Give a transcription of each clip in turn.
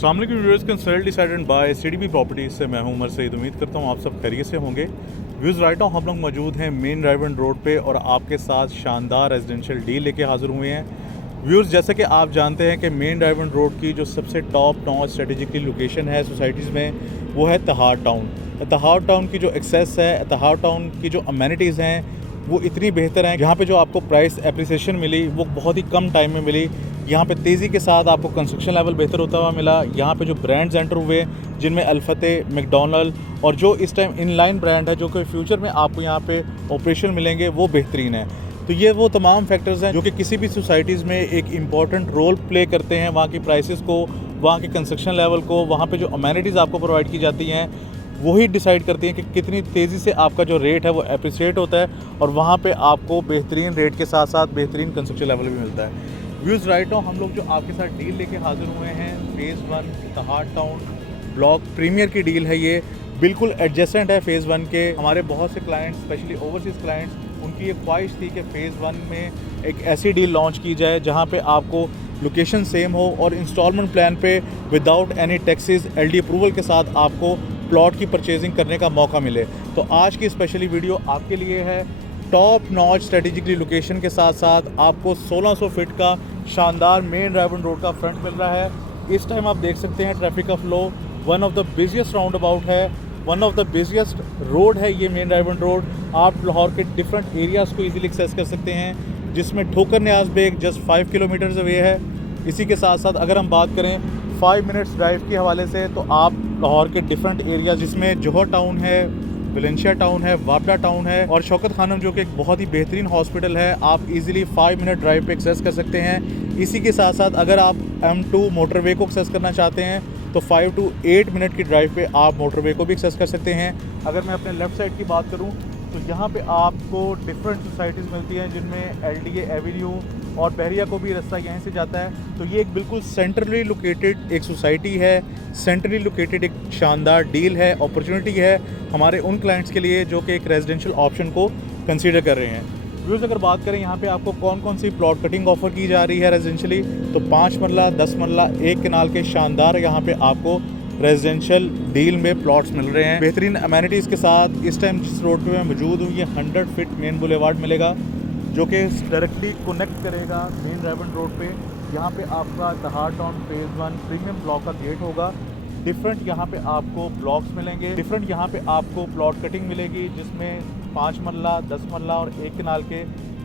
अस्सलाम वालेकुम viewers, consult decided by CDB properties से मैं हूं उमर सईद। उम्मीद करता हूं आप सब खैरियत से होंगे। व्यूअर्स, राइट नाउ हम लोग मौजूद हैं मेन ड्राइव एंड रोड पे और आपके साथ शानदार रेजिडेंशियल डील लेके हाजिर हुए हैं। व्यूअर्स, जैसे कि आप जानते हैं कि मेन ड्राइव एंड रोड की जो सबसे टॉप नॉच स्ट्रेटेजिकली लोकेशन है सोसाइटीज़ में, वो है इत्तेहाद टाउन। इत्तेहाद टाउन की जो एक्सेस है, इत्तेहाद टाउन की जो अमेनिटीज़ हैं वो इतनी बेहतर हैं। यहाँ पे जो आपको प्राइस एप्रिसिएशन मिली वो बहुत ही कम टाइम में मिली। यहाँ पे तेज़ी के साथ आपको कंस्ट्रक्शन लेवल बेहतर होता हुआ मिला। यहाँ पे जो ब्रांड्स एंटर हुए जिनमें अल्फतेह, मैकडॉनल्ड और जो इस टाइम इनलाइन ब्रांड है जो कि फ्यूचर में आपको यहाँ पे ऑपरेशन मिलेंगे वो बेहतरीन है। तो ये वो तमाम फैक्टर्स हैं जो कि किसी भी सोसाइटीज़ में एक इम्पॉर्टेंट रोल प्ले करते हैं। वहाँ की प्राइसेस को, वहाँ के कंस्ट्रक्शन लेवल को, वहाँ पे जो अमेनिटीज़ आपको प्रोवाइड की जाती हैं वही डिसाइड करती हैं कि कितनी तेज़ी से आपका जो रेट है वो एप्रिसिएट होता है और वहाँ पे आपको बेहतरीन रेट के साथ साथ बेहतरीन कंस्ट्रक्शन लेवल भी मिलता है। व्यूज़, राइट नाउ हम लोग जो आपके साथ डील लेके हाजिर हुए हैं फ़ेज़ 1 इत्तेहाद टाउन ब्लॉक प्रीमियर की डील है। ये बिल्कुल एडजेसेंट है फ़ेज़ 1 के। हमारे बहुत से क्लाइंट्स, स्पेशली ओवरसीज़ क्लाइंट्स, उनकी ये ख्वाहिश थी कि फ़ेज़ 1 में एक ऐसी डील लॉन्च की जाए जहाँ पे आपको लोकेशन सेम हो और इंस्टॉलमेंट प्लान पे without any taxes LD approval के साथ आपको प्लॉट की परचेजिंग करने का मौका मिले। तो आज की स्पेशली वीडियो आपके लिए है। टॉप नॉच स्ट्रेटेजिकली लोकेशन के साथ साथ आपको 1600 फीट का शानदार मेन ड्राइव एंड रोड का फ्रंट मिल रहा है। इस टाइम आप देख सकते हैं ट्रैफिक का flow, one of the busiest roundabout है, one of the busiest road है ये मेन ड्राइव एंड रोड। आप लाहौर के डिफरेंट एरियाज़ को ईजिली एक्सेस कर सकते हैं, जिसमें Thokar Niaz Baig just 5 kilometres away है। इसी के साथ साथ अगर हम बात करें 5 मिनट्स ड्राइव के हवाले से, तो आप लाहौर के डिफरेंट एरिया जिसमें जौहर टाउन है, वलेंशिया टाउन है, वापडा टाउन है और शौकत खानम जो कि एक बहुत ही बेहतरीन हॉस्पिटल है, आप इजीली 5 मिनट ड्राइव पे एक्सेस कर सकते हैं। इसी के साथ साथ अगर आप M2 मोटरवे को एक्सेस करना चाहते हैं तो 5 to 8 मिनट की ड्राइव पे आप मोटरवे को भी एक्सेस कर सकते हैं। अगर मैं अपने लेफ़्ट साइड की बात करूँ तो यहाँ पे आपको डिफरेंट सोसाइटीज़ मिलती हैं जिनमें LDA एवेन्यू और बहरिया को भी रास्ता यहीं से जाता है। तो ये एक बिल्कुल सेंट्रली लोकेटेड एक सोसाइटी है, सेंट्रली लोकेटेड एक शानदार डील है, अपॉर्चुनिटी है हमारे उन क्लाइंट्स के लिए जो कि एक रेजिडेंशियल ऑप्शन को कंसीडर कर रहे हैं। व्यूअर्स, अगर बात करें यहाँ पे आपको कौन कौन सी प्लॉट कटिंग ऑफर की जा रही है रेजिडेंशली, तो 5 मरला, 10 मरला, 1 कनाल के शानदार यहाँ पे आपको रेजिडेंशियल डील में प्लॉट्स मिल रहे हैं बेहतरीन अमेनिटीज़ के साथ। इस टाइम जिस रोड पे मैं मौजूद हूँ ये 100 फीट मेन बुलेवार्ड मिलेगा जो कि डायरेक्टली कनेक्ट करेगा मेन ड्राइव एंड रोड पे। यहाँ पे आपका इत्तेहाद टाउन फ़ेज़ 1 प्रीमियम ब्लॉक का गेट होगा। डिफरेंट यहाँ पे आपको ब्लॉक्स मिलेंगे, डिफरेंट यहाँ पे आपको प्लॉट कटिंग मिलेगी जिसमें 5 मरला, 10 मरला और 1 कनाल के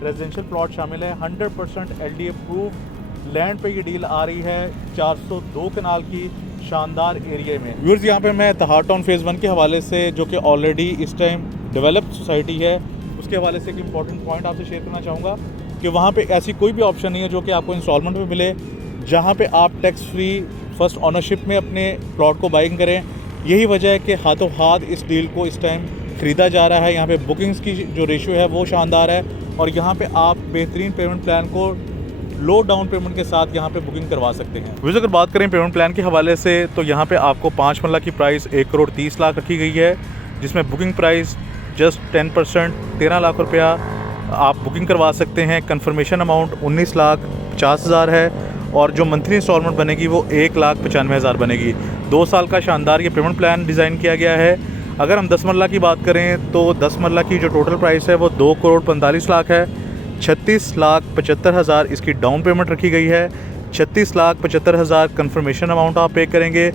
रेजिडेंशियल प्लॉट शामिल है। 100% LD अप्रूव लैंड पे ये डील आ रही है 402 कनाल की शानदार एरिया में। व्यूअर्स, यहाँ पे मैं इत्तेहाद टाउन फ़ेज़ 1 के हवाले से जो कि ऑलरेडी इस टाइम डेवलप्ड सोसाइटी है उसके हवाले से एक इंपॉर्टेंट पॉइंट आपसे शेयर करना चाहूँगा कि वहाँ पे ऐसी कोई भी ऑप्शन नहीं है जो कि आपको इंस्टॉलमेंट में मिले, जहाँ पे आप टैक्स फ्री फर्स्ट ऑनरशिप में अपने प्लॉट को बाइंग करें। यही वजह है कि हाथों हाथ इस डील को इस टाइम ख़रीदा जा रहा है। यहाँ पे बुकिंग्स की जो रेशियो है वो शानदार है और यहाँ पे आप बेहतरीन पेमेंट प्लान को लो डाउन पेमेंट के साथ यहाँ पे बुकिंग करवा सकते हैं। वैसे अगर बात करें पेमेंट प्लान के हवाले से तो यहाँ पे आपको 5 मरला की प्राइस 1 करोड़ 30 लाख रखी गई है, जिसमें बुकिंग प्राइस जस्ट 10% 13 लाख रुपया आप बुकिंग करवा सकते हैं। कंफर्मेशन अमाउंट 19,50,000 है और जो मंथली इंस्टॉलमेंट बनेगी वो 1,95,000 बनेगी। 2 साल का शानदार ये पेमेंट प्लान डिज़ाइन किया गया है। अगर हम 10 मरला की बात करें तो 10 मरला की जो टोटल प्राइस है वो 2 करोड़ 45 लाख है। 36,75,000 इसकी डाउन पेमेंट रखी गई है। 36,75,000 कंफर्मेशन अमाउंट आप पे करेंगे।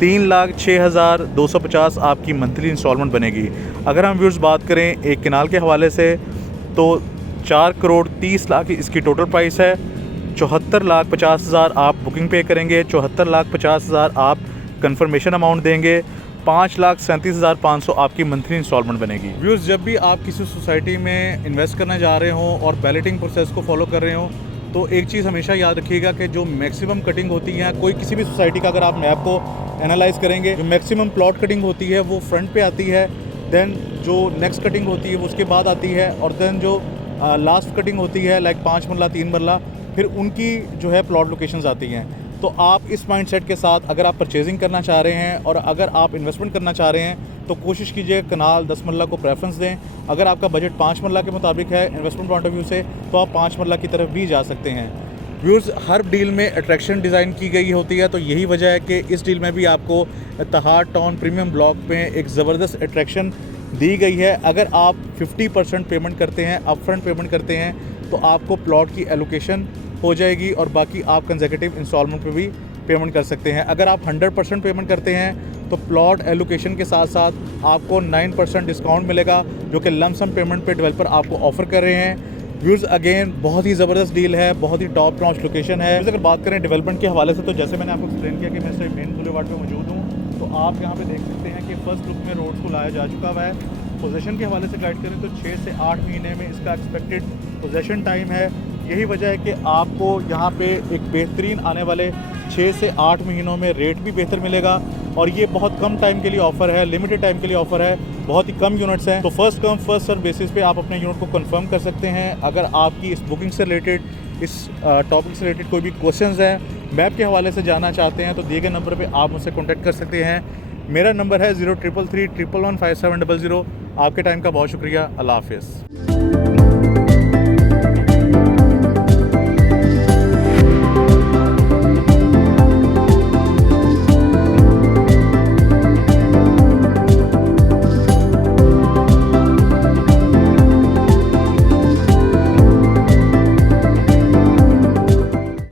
3,06,250 आपकी मंथली इंस्टॉलमेंट बनेगी। अगर हम व्यूअर्स बात करें 1 कनाल के हवाले से तो 4 करोड़ 30 लाख इसकी टोटल प्राइस है। 74,50,000 आप बुकिंग पे करेंगे, 74,50,000 आप कंफर्मेशन अमाउंट देंगे, 5,37,500 आपकी मंथली इंस्टॉलमेंट बनेगी। व्यूअर्स, जब भी आप किसी सोसाइटी में इन्वेस्ट करने जा रहे हों और बैलेटिंग प्रोसेस को फॉलो कर रहे हों तो एक चीज़ हमेशा याद रखिएगा कि जो मैक्सिमम कटिंग होती है कोई किसी भी सोसाइटी का अगर आप मैप को एनालाइज़ करेंगे, जो मैक्सिमम प्लॉट कटिंग होती है वो फ्रंट पे आती है, देन जो नेक्स्ट कटिंग होती है वो उसके बाद आती है और देन जो लास्ट कटिंग होती है लाइक 5 मरला 3 मरला फिर उनकी जो है प्लॉट लोकेशंस आती हैं। तो आप इस माइंडसेट के साथ अगर आप परचेजिंग करना चाह रहे हैं और अगर आप इन्वेस्टमेंट करना चाह रहे हैं तो कोशिश कीजिए कनाल 10 मरला को प्रेफरेंस दें। अगर आपका बजट 5 मरला के मुताबिक है इन्वेस्टमेंट पॉइंट ऑफ व्यू से तो आप 5 मरला की तरफ भी जा सकते हैं। व्यूअर्स, हर डील में अट्रैक्शन डिज़ाइन की गई होती है, तो यही वजह है कि इस डील में भी आपको इत्तेहाद टाउन प्रीमियम ब्लॉक में एक ज़बरदस्त अट्रैक्शन दी गई है। अगर आप 50% पेमेंट करते हैं, अपफ्रंट पेमेंट करते हैं, तो आपको प्लॉट की एलोकेशन हो जाएगी और बाकी आप कंसेक्यूटिव इंस्टॉलमेंट पे भी पेमेंट कर सकते हैं। अगर आप 100% पेमेंट करते हैं तो प्लॉट एलोकेशन के साथ साथ आपको 9% डिस्काउंट मिलेगा, जो कि लमसम पेमेंट पे डेवलपर आपको ऑफ़र कर रहे हैं। व्यूज़ अगेन बहुत ही ज़बरदस्त डील है, बहुत ही टॉप नॉच लोकेशन है। अगर बात करें डेवलपमेंट के हवाले से, तो जैसे मैंने आपको एक्सप्लेन किया कि मैं सिर्फ मेन बुलेवार्ड पे मौजूद हूँ, तो आप यहाँ पे देख सकते हैं कि फ़र्स्ट लुक में रोड्स को लाया जा चुका हुआ है। पोजीशन के हवाले से गाइड करें तो 6 से 8 महीने में इसका एक्सपेक्टेड पोजीशन टाइम है। यही वजह है कि आपको यहाँ पे एक बेहतरीन आने वाले 6 से 8 महीनों में रेट भी बेहतर मिलेगा और ये बहुत कम टाइम के लिए ऑफ़र है, लिमिटेड टाइम के लिए ऑफ़र है, बहुत ही कम यूनिट्स हैं। तो first come first serve basis पे आप अपने यूनिट को कंफर्म कर सकते हैं। अगर आपकी इस बुकिंग से रिलेटेड, इस टॉपिक से रिलेटेड कोई भी क्वेश्चंस हैं, मैप के हवाले से जानना चाहते हैं, तो दिए गए नंबर पे आप मुझसे कॉन्टैक्ट कर सकते हैं। मेरा नंबर है 0333 111 5700। आपके टाइम का बहुत शुक्रिया। अल्लाह हाफ़िज़।